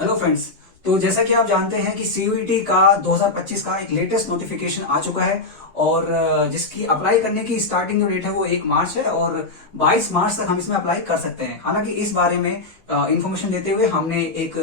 Hello friends. तो जैसा कि आप जानते हैं कि सीयूईटी का 2025 का एक लेटेस्ट नोटिफिकेशन आ चुका है और जिसकी अप्लाई करने की स्टार्टिंग जो डेट है वो 1 मार्च है और 22 मार्च तक हम इसमें अप्लाई कर सकते हैं। हालांकि इस बारे में इंफॉर्मेशन देते हुए हमने एक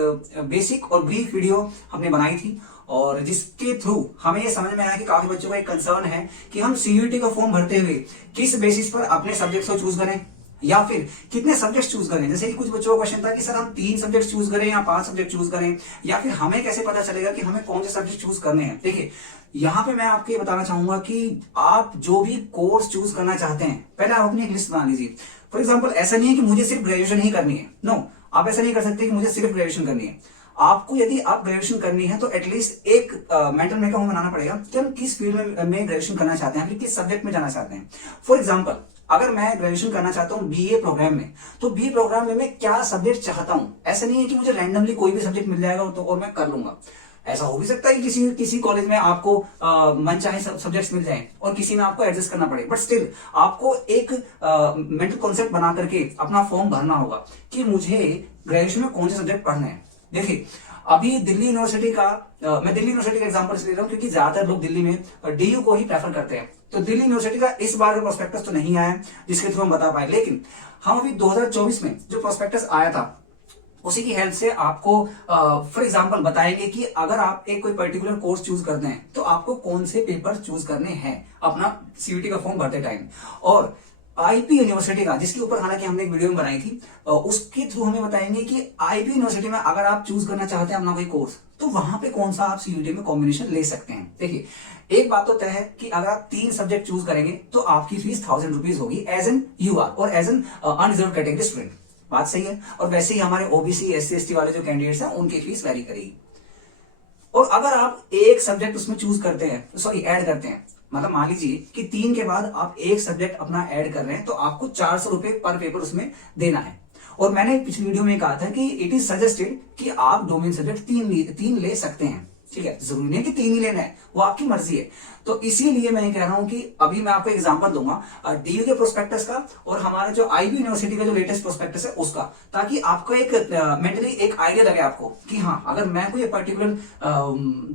बेसिक और ब्रीफ वीडियो हमने बनाई थी और जिसके थ्रू हमें ये समझ में आया कि काफी बच्चों का एक कंसर्न है कि हम सीयूईटी का फॉर्म भरते हुए किस बेसिस पर अपने सब्जेक्ट्स को चूज करें या फिर कितने सब्जेक्ट चूज करें। जैसे कि कुछ बच्चों का क्वेश्चन था कि सर हम 3 सब्जेक्ट चूज करें या 5 सब्जेक्ट चूज करें, या फिर हमें कैसे पता चलेगा कि हमें कौन से सब्जेक्ट चूज करने हैं। देखिए, यहाँ पे मैं आपको ये बताना चाहूंगा कि आप जो भी कोर्स चूज करना चाहते हैं पहले आप अपनी एक लिस्ट बना लीजिए। फॉर एग्जाम्पल, ऐसा नहीं है कि मुझे सिर्फ ग्रेजुएशन ही करनी है। नो, आप ऐसा नहीं कर सकते कि मुझे सिर्फ ग्रेजुएशन करनी है। आपको यदि आप ग्रेजुएशन करनी है तो एटलीस्ट एक मेंटल मेकअप बनाना पड़ेगा कि हम किस फील्ड में ग्रेजुएशन करना चाहते हैं, किस सब्जेक्ट में जाना चाहते हैं। फॉर एग्जाम्पल, अगर मैं ग्रेजुएशन करना चाहता हूं बीए प्रोग्राम में, तो बीए प्रोग्राम में मैं क्या सब्जेक्ट चाहता हूं। ऐसा नहीं है कि मुझे रैंडमली कोई भी सब्जेक्ट मिल जाएगा तो और मैं कर लूंगा। ऐसा हो भी सकता है कि किसी कॉलेज में आपको मनचाहे सब्जेक्ट्स मिल जाएं और किसी में आपको एडजस्ट करना पड़े, बट स्टिल आपको एक मेंटल कॉन्सेप्ट बना करके अपना फॉर्म भरना होगा कि मुझे ग्रेजुएशन में कौन से सब्जेक्ट पढ़ने हैं। देखिए, अभी दिल्ली यूनिवर्सिटी का मैं दिल्ली यूनिवर्सिटी का एग्जांपल ले रहा हूं क्योंकि ज्यादातर लोग दिल्ली में डीयू को ही प्रेफर करते हैं। तो दिल्ली यूनिवर्सिटी का इस बार का प्रोस्पेक्टस तो नहीं आया जिसके थ्रू हम बता पाए, लेकिन हम अभी 2024 में जो प्रोस्पेक्टस आया था उसी की हेल्प से आपको फॉर एग्जांपल बताएंगे कि अगर आप एक कोई पर्टिकुलर कोर्स चूज करते हैं तो आपको कौन से पेपर चूज करने हैं अपना सीयूईटी का फॉर्म भरते टाइम। और आईपी यूनिवर्सिटी का, जिसके ऊपर हालांकि हमने एक वीडियो में बनाई थी, उसके थ्रू हमें बताएंगे कि आईपी यूनिवर्सिटी में अगर आप चूज करना चाहते हैं अपना कोई कोर्स तो वहां पे कौन सा आप सीयूईटी में कॉम्बिनेशन ले सकते हैं। देखिए, एक बात तो तय है कि अगर आप 3 सब्जेक्ट चूज करेंगे तो आपकी फीस 1000 रुपीज होगी एज एन यूआर और as an unreserved category student. बात सही है। और वैसे ही हमारे ओबीसी एससी एसटी वाले जो कैंडिडेट्स हैं उनकी फीस वेरी करेगी। और अगर आप एक सब्जेक्ट उसमें चूज करते हैं, सॉरी ऐड करते हैं, मतलब मान लीजिए कि 3 के बाद आप एक सब्जेक्ट अपना ऐड कर रहे हैं तो आपको 400 रुपए पर पेपर उसमें देना है। और मैंने पिछली वीडियो में कहा था कि इट इज सजेस्टेड कि आप डोमेन सब्जेक्ट 3 ले सकते हैं। ठीक है, जरूरी नहीं कि 3 ही लेना है, वो आपकी मर्जी है। तो इसीलिए मैं कह रहा हूं कि अभी मैं आपको एग्जांपल दूंगा डीयू के प्रोस्पेक्टस का और हमारा जो आईबी यूनिवर्सिटी का जो लेटेस्ट प्रोस्पेक्टस है उसका, ताकि आपको एक मेंटली एक आइडिया लगे आपको कि हाँ, अगर मैं कोई पर्टिकुलर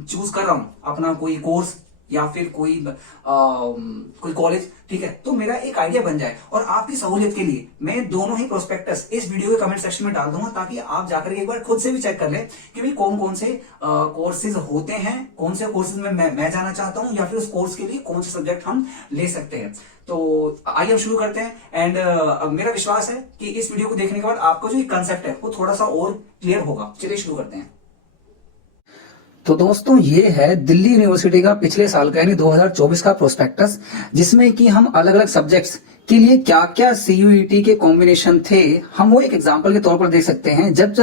चूज कर रहा हूं अपना कोई कोर्स या फिर कोई कॉलेज, ठीक है, तो मेरा एक आइडिया बन जाए। और आपकी सहूलियत के लिए मैं दोनों ही प्रोस्पेक्टस इस वीडियो के कमेंट सेक्शन में डाल दूंगा ताकि आप जाकर एक बार खुद से भी चेक कर लें कि भाई कौन कौन से कोर्सेज होते हैं, कौन से कोर्सेज में मैं जाना चाहता हूं या फिर उस कोर्स के लिए कौन से सब्जेक्ट हम ले सकते हैं। तो आइए हम शुरू करते हैं। एंड मेरा विश्वास है कि इस वीडियो को देखने के बाद आपको जो कंसेप्ट है वो थोड़ा सा और क्लियर होगा। चलिए शुरू करते हैं। तो दोस्तों, ये है दिल्ली यूनिवर्सिटी का पिछले साल का यानी 2024 का प्रोस्पेक्टस, जिसमें कि हम अलग अलग सब्जेक्ट्स के लिए क्या क्या सीयूईटी के कॉम्बिनेशन थे हम वो एक एग्जांपल के तौर पर देख सकते हैं तब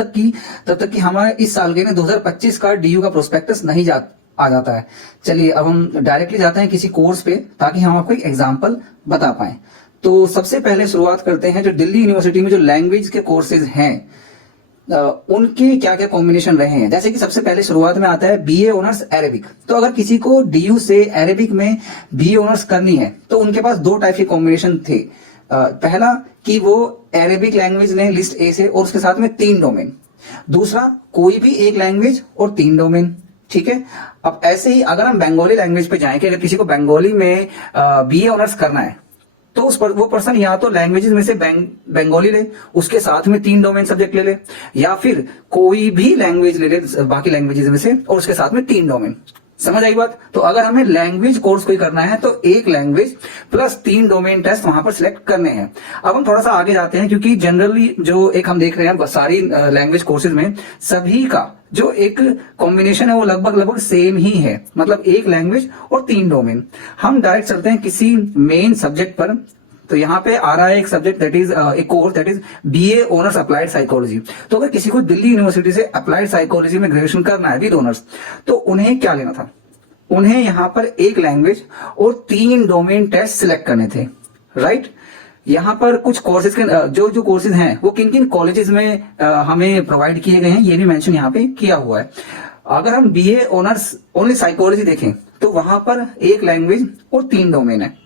तक कि हमारे इस साल के 2025 का डीयू का प्रोस्पेक्टस नहीं आ जाता है। चलिए अब हम डायरेक्टली जाते हैं किसी कोर्स पे ताकि हम आपको एक एग्जाम्पल बता पाए। तो सबसे पहले शुरुआत करते हैं जो दिल्ली यूनिवर्सिटी में जो लैंग्वेज के कोर्सेज हैं उनके क्या क्या कॉम्बिनेशन रहे हैं। जैसे कि सबसे पहले शुरुआत में आता है बीए ऑनर्स अरेबिक। तो अगर किसी को डीयू से अरेबिक में बीए ऑनर्स करनी है तो उनके पास 2 टाइप के कॉम्बिनेशन थे। पहला कि वो अरेबिक लैंग्वेज लें लिस्ट ए से और उसके साथ में 3 डोमेन। दूसरा, कोई भी एक लैंग्वेज और 3 डोमेन। ठीक है। अब ऐसे ही अगर हम बंगाली लैंग्वेज पे जाएं कि अगर किसी को बंगाली में बीए ऑनर्स करना है तो वो पर्सन या तो लैंग्वेजेस में से बंगाली ले, उसके साथ में 3 डोमेन सब्जेक्ट ले या फिर कोई भी लैंग्वेज ले बाकी लैंग्वेजेस में से और उसके साथ में 3 डोमेन। समझ आई बात। तो अगर हमें लैंग्वेज कोर्स कोई करना है तो एक लैंग्वेज प्लस 3 डोमेन टेस्ट वहां पर सिलेक्ट करने हैं। अब हम थोड़ा सा आगे जाते हैं क्योंकि जनरली जो एक हम देख रहे हैं सारी लैंग्वेज कोर्सेज में सभी का जो एक कॉम्बिनेशन है वो लगभग सेम ही है, मतलब एक लैंग्वेज और 3 डोमेन। हम डायरेक्ट चलते हैं किसी मेन सब्जेक्ट पर। तो यहाँ पे आ रहा है एक सब्जेक्ट दैट इज एक course that is BA honours applied psychology. तो अगर किसी को दिल्ली यूनिवर्सिटी से अप्लाइड साइकोलॉजी में ग्रेजुएशन करना है विद ऑनर्स तो उन्हें क्या लेना था, उन्हें यहाँ पर एक लैंग्वेज और 3 डोमेन टेस्ट सिलेक्ट करने थे। राइट। यहाँ पर कुछ कोर्सेज के जो कोर्सेज हैं वो किन किन कॉलेजेस में हमें प्रोवाइड किए गए हैं ये भी मेंशन यहाँ पे किया हुआ है। अगर हम बीए ऑनर्स ओनली साइकोलॉजी देखें तो वहां पर एक लैंग्वेज और 3 डोमेन है।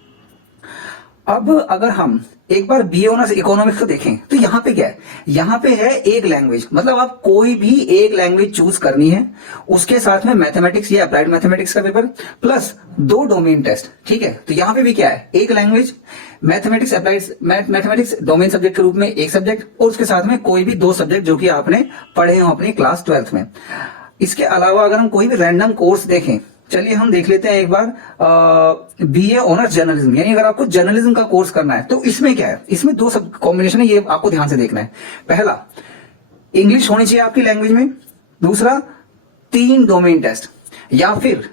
अब अगर हम एक बार बीए ऑनर्स इकोनॉमिक्स को देखें तो यहाँ पे क्या है, यहाँ पे है एक लैंग्वेज, मतलब आप कोई भी एक लैंग्वेज चूज करनी है, उसके साथ में मैथमेटिक्स या अप्लाइड मैथमेटिक्स का पेपर प्लस 2 डोमेन टेस्ट। ठीक है, तो यहाँ पे भी क्या है, एक language, mathematics applied mathematics domain subject के रूप में एक सब्जेक्ट, और उसके साथ में कोई भी 2 सब्जेक्ट जो कि आपने पढ़े हो अपनी क्लास 12th में। इसके अलावा अगर हम कोई भी रैंडम कोर्स देखें, चलिए हम देख लेते हैं एक बार बीए ऑनर्स जर्नलिज्म, यानी अगर आपको जर्नलिज्म का कोर्स करना है तो इसमें क्या है, इसमें 2 सब कॉम्बिनेशन है, ये आपको ध्यान से देखना है। पहला, इंग्लिश होनी चाहिए आपकी लैंग्वेज में, दूसरा 3 डोमेन टेस्ट, या फिर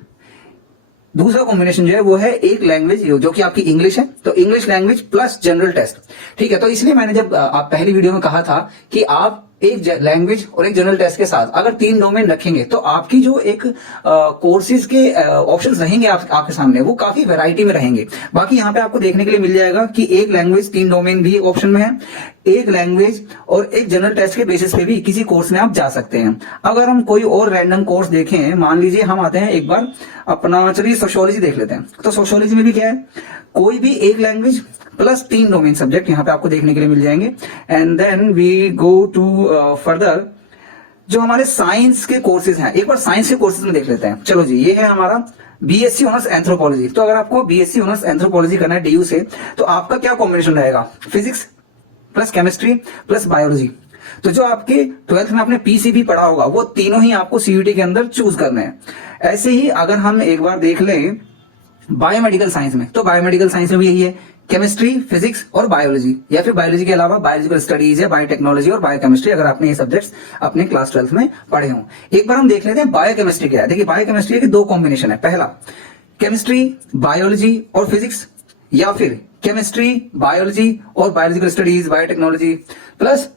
दूसरा कॉम्बिनेशन जो है वो है एक लैंग्वेज जो कि आपकी इंग्लिश है, तो English language plus general test. ठीक है, तो इसलिए मैंने जब आप पहली वीडियो में कहा था कि आप एक लैंग्वेज और एक जनरल टेस्ट के साथ अगर 3 डोमेन रखेंगे तो आपकी जो एक कोर्सेज के ऑप्शंस रहेंगे आपके सामने, वो काफी वैरायटी में रहेंगे। बाकी यहाँ पे आपको देखने के लिए मिल जाएगा कि एक लैंग्वेज 3 डोमेन भी ऑप्शन में है, एक लैंग्वेज और एक जनरल टेस्ट के बेसिस पे भी किसी कोर्स में आप जा सकते हैं। अगर हम कोई और रैंडम कोर्स देखें, मान लीजिए हम आते हैं एक बार अपना, चलिए सोशियोलॉजी देख लेते हैं। तो सोशियोलॉजी में भी क्या है, कोई भी एक लैंग्वेज प्लस 3 डोमेन सब्जेक्ट यहाँ पे आपको देखने के लिए मिल जाएंगे। And then we go to further जो हमारे साइंस के कोर्सेज हैं, एक बार साइंस के कोर्सेज में देख लेते हैं। चलो जी, ये है हमारा बीएससी ऑनर्स एंथ्रोपोलॉजी। तो अगर आपको बीएससी ऑनर्स एंथ्रोपोलॉजी करना है डीयू से, तो आपका क्या कॉम्बिनेशन रहेगा, physics plus chemistry plus biology. तो जो आपके 12th में आपने पीसीबी पढ़ा होगा वो तीनों ही आपको सीयूटी के अंदर चूज करने हैं। ऐसे ही अगर हम एक बार देख लें बायोमेडिकल साइंस में, तो बायोमेडिकल साइंस में भी यही है, केमिस्ट्री, फिजिक्स और बायोलॉजी, या फिर बायोलॉजी के अलावा बायोलॉजिकल स्टडीज या बायोटेक्नोलॉजी और बायोकेमिस्ट्री, अगर आपने ये सब्जेक्ट्स अपने क्लास 12th में पढ़े हों। एक बार हम देख लेते हैं बायोकेमिस्ट्री क्या है। देखिए, बायोकेमिस्ट्री के 2 कॉम्बिनेशन है, पहला केमिस्ट्री, बायोलॉजी और फिजिक्स, या फिर केमिस्ट्री, बायोलॉजी और biological studies, biotechnology plus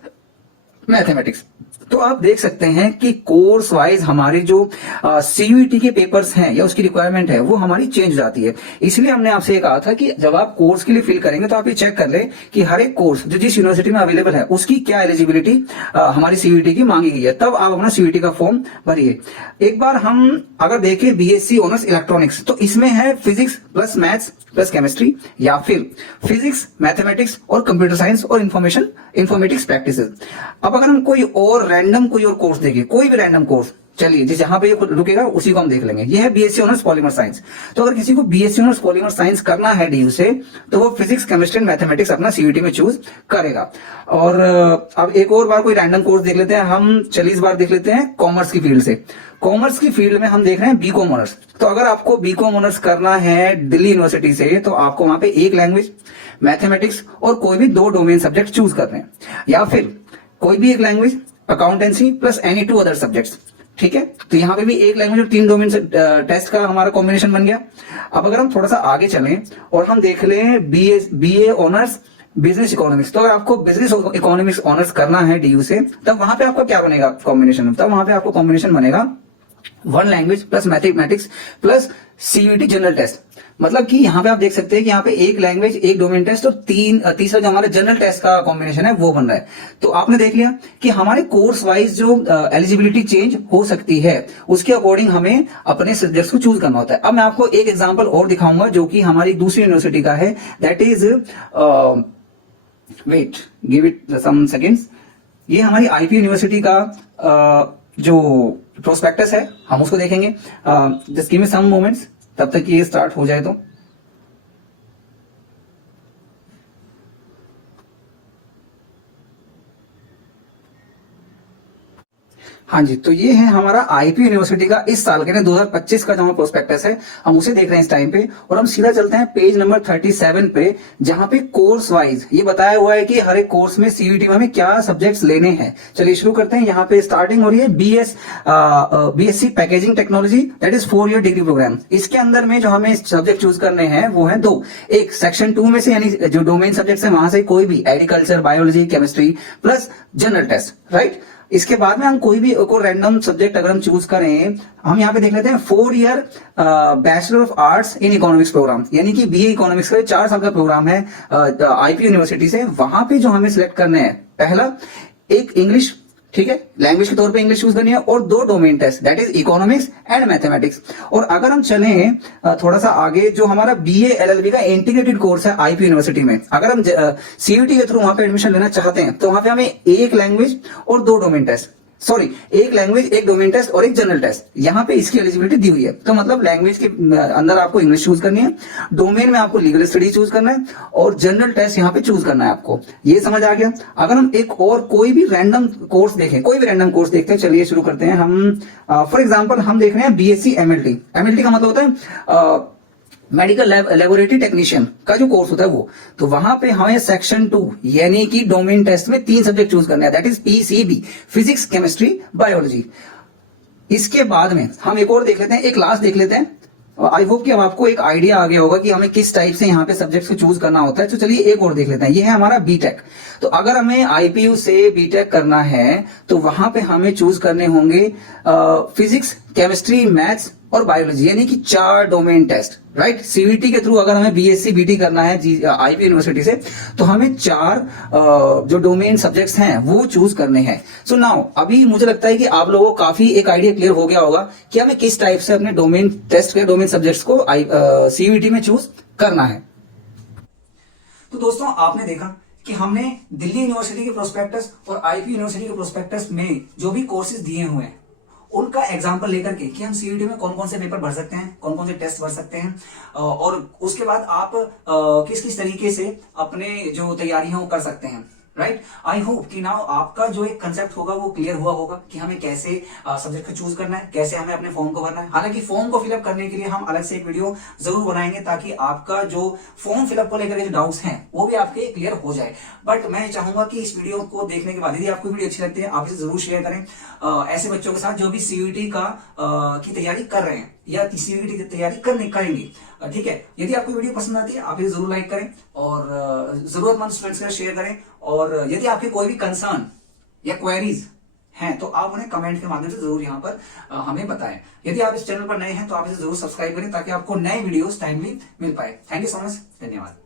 mathematics. तो आप देख सकते हैं कि कोर्स वाइज हमारे जो सीयूईटी के पेपर्स हैं या उसकी रिक्वायरमेंट है वो हमारी चेंज हो जाती है। इसलिए हमने आपसे कहा था कि जब आप कोर्स के लिए फिल करेंगे तो आप ये चेक कर लें कि हर एक कोर्स जो जिस यूनिवर्सिटी में अवेलेबल है उसकी क्या एलिजिबिलिटी हमारी सीयूईटी की मांगी गई है, तब आप अपना सीयूईटी का फॉर्म भरिए। एक बार हम अगर देखें बीएससी ऑनर्स इलेक्ट्रॉनिक्स, तो इसमें है physics plus maths plus chemistry, या फिर फिजिक्स, मैथमेटिक्स और कंप्यूटर साइंस और इंफॉर्मेटिक्स प्रैक्टिसेस। अब अगर हम कोई और रैंडम कोई और कोर्स देखें, कोई भी रैंडम कोर्स, चलिए जिस जहां पे ये रुकेगा उसी को हम देख लेंगे। ये है बीएससी ऑनर्स पॉलीमर साइंस। तो अगर किसी को बीएससी ऑनर्स पॉलीमर साइंस करना है डीयू से, तो वो फिजिक्स, केमिस्ट्री एंड मैथमेटिक्स अपना सीयूटी में चूज करेगा। और अब एक और बार कोई रैंडम कोर्स देख लेते हैं हम, चलिए इस बार देख लेते हैं कॉमर्स की फील्ड से। कॉमर्स की फील्ड में हम देख रहे हैं बीकॉम ऑनर्स। तो अगर आपको बीकॉम ऑनर्स करना है दिल्ली यूनिवर्सिटी से, तो आपको वहां पे एक लैंग्वेज, मैथमेटिक्स और कोई भी 2 डोमेन सब्जेक्ट चूज करने हैं, या फिर कोई भी एक language, accountancy plus any 2 other subjects. ठीक है, तो यहाँ पे भी एक लैंग्वेज और 3 डोमेन टेस्ट का हमारा कॉम्बिनेशन बन गया। अब अगर हम थोड़ा सा आगे चलें और हम देख लें बीए ऑनर्स बिजनेस इकोनॉमिक्स, तो अगर आपको बिजनेस इकोनॉमिक्स ऑनर्स करना है डीयू से, तब वहां पे आपका क्या बनेगा कॉम्बिनेशन, तब वहां पे आपको कॉम्बिनेशन बनेगा 1 language plus mathematics plus CUET general test. मतलब कि यहाँ पे आप देख सकते हैं कि यहाँ पे एक लैंग्वेज, एक डोमेन टेस्ट और तीसरा जो हमारे जनरल टेस्ट का कॉम्बिनेशन है वो बन रहा है। तो आपने देख लिया कि हमारे कोर्स वाइज जो एलिजिबिलिटी चेंज हो सकती है, उसके अकॉर्डिंग हमें अपने सब्जेक्ट्स को चूज करना होता है। अब मैं आपको एक एग्जांपल और दिखाऊंगा जो कि हमारी दूसरी यूनिवर्सिटी का है, that is wait give it some seconds. ये हमारी आईपी यूनिवर्सिटी का जो प्रोस्पेक्टस है हम उसको देखेंगे। Just give me some moments, तब तक ये स्टार्ट हो जाए तो। हाँ जी, तो ये है हमारा आईपी यूनिवर्सिटी का इस साल के 2025 का जो हमारा प्रोस्पेक्टस है, हम उसे देख रहे हैं इस टाइम पे। और हम सीधा चलते हैं पेज नंबर 37 पे, जहां पे कोर्स वाइज ये बताया हुआ है कि हर एक कोर्स में सीयूटी में हमें क्या सब्जेक्ट्स लेने हैं। चलिए शुरू करते हैं। यहाँ पे स्टार्टिंग हो रही है BSc packaging technology, that is 4 year degree programme. इसके अंदर में जो हमें सब्जेक्ट चूज करने हैं वो है 2, एक सेक्शन 2 में से, यानी जो डोमेन सब्जेक्ट्स है वहां से कोई भी, agriculture, biology, chemistry plus general test, right. इसके बाद में हम कोई भी को रैंडम सब्जेक्ट अगर हम चूज करें, हम यहाँ पे देख लेते हैं 4 year bachelor of arts in economics programme, यानी कि बीए इकोनॉमिक्स का 4 साल का प्रोग्राम है आईपी यूनिवर्सिटी से। वहां पे जो हमें सिलेक्ट करने हैं, पहला एक इंग्लिश ठीक है, लैंग्वेज के तौर पे इंग्लिश चूज करनी है, और 2 domain test, that is economics and mathematics. और अगर हम चले थोड़ा सा आगे, जो हमारा बीए एलएलबी का इंटीग्रेटेड कोर्स है आईपी यूनिवर्सिटी में, अगर हम सीयूटी के थ्रू वहां पे एडमिशन लेना चाहते हैं तो वहां पे हमें 1 लैंग्वेज और 2 domain test, sorry 1 language 1 domain test और 1 जनरल टेस्ट, यहां पे इसकी एलिजिबिलिटी दी हुई है। तो मतलब लैंग्वेज के अंदर आपको इंग्लिश चूज करनी है, डोमेन में आपको लीगल स्टडी चूज करना है, और जनरल टेस्ट यहां पे चूज करना है आपको। ये समझ आ गया। अगर हम एक और कोई भी रैंडम कोर्स देखें, कोई भी रैंडम कोर्स देखते हैं, चलिए शुरू करते हैं। हम फॉर एग्जाम्पल हम देख रहे हैं बीएससी एमएलटी। एमएलटी का मतलब होता है मेडिकल लेबोरेटरी टेक्नीशियन का जो कोर्स होता है वो। तो वहां पे हमें सेक्शन 2 यानी कि डोमेन टेस्ट में 3 सब्जेक्ट चूज करना है, that is PCB, physics, chemistry, biology. इसके बाद में हम एक और देख लेते हैं, एक लास्ट देख लेते हैं। आई होप कि अब आपको एक आइडिया आ गया होगा कि हमें किस टाइप से यहाँ पे सब्जेक्ट को चूज करना होता है। तो चलिए एक और देख लेते हैं, ये है हमारा बीटेक। तो अगर हमें आईपीयू से बीटेक करना है तो वहां पे हमें चूज करने होंगे फिजिक्स, केमिस्ट्री, मैथ्स और बायोलॉजी, यानी कि 4 डोमेन टेस्ट, राइट। सीवीटी के थ्रू अगर हमें बीएससी बीटी करना है आईपी यूनिवर्सिटी से, तो हमें 4 जो डोमेन सब्जेक्ट्स हैं वो चूज करने हैं। सो नाउ अभी मुझे लगता है कि आप लोगों को काफी एक आइडिया क्लियर हो गया होगा कि हमें किस टाइप से अपने डोमेन टेस्ट के डोमेन सब्जेक्ट्स को सीवीटी में चूज करना है। तो दोस्तों आपने देखा कि हमने दिल्ली यूनिवर्सिटी के प्रोस्पेक्टस और आईपी यूनिवर्सिटी के प्रोस्पेक्टस में जो भी कोर्सेज दिए हुए हैं उनका एग्जाम्पल लेकर के कि हम सीयूटी में कौन कौन से पेपर भर सकते हैं, कौन कौन से टेस्ट भर सकते हैं, और उसके बाद आप किस किस तरीके से अपने जो तैयारियां वो कर सकते हैं, राइट। आई होप कि नाउ आपका जो एक कंसेप्ट होगा वो क्लियर हुआ होगा कि हमें कैसे सब्जेक्ट को चूज करना है, कैसे हमें अपने फॉर्म को भरना है। हालांकि फॉर्म को फिलअप करने के लिए हम अलग से एक वीडियो जरूर बनाएंगे ताकि आपका जो फॉर्म फिलअप को लेकर के जो डाउट्स हैं वो भी आपके क्लियर हो जाए। बट मैं चाहूंगा कि इस वीडियो को देखने के बाद यदि आपको वीडियो अच्छी लगती है आप इसे जरूर शेयर करें ऐसे बच्चों के साथ जो भी सीयूटी की तैयारी कर रहे हैं या सीयूटी की तैयारी करेंगे, ठीक है। यदि आपको वीडियो पसंद आती है आप इसे जरूर लाइक करें और जरूरतमंद स्टूडेंट्स के साथ शेयर करें। और यदि आपके कोई भी कंसर्न या क्वेरीज हैं तो आप उन्हें कमेंट के माध्यम से जरूर यहाँ पर हमें बताएं। यदि आप इस चैनल पर नए हैं तो आप इसे जरूर सब्सक्राइब करें ताकि आपको नए वीडियोस टाइमली मिल पाए। थैंक यू सो मच, धन्यवाद।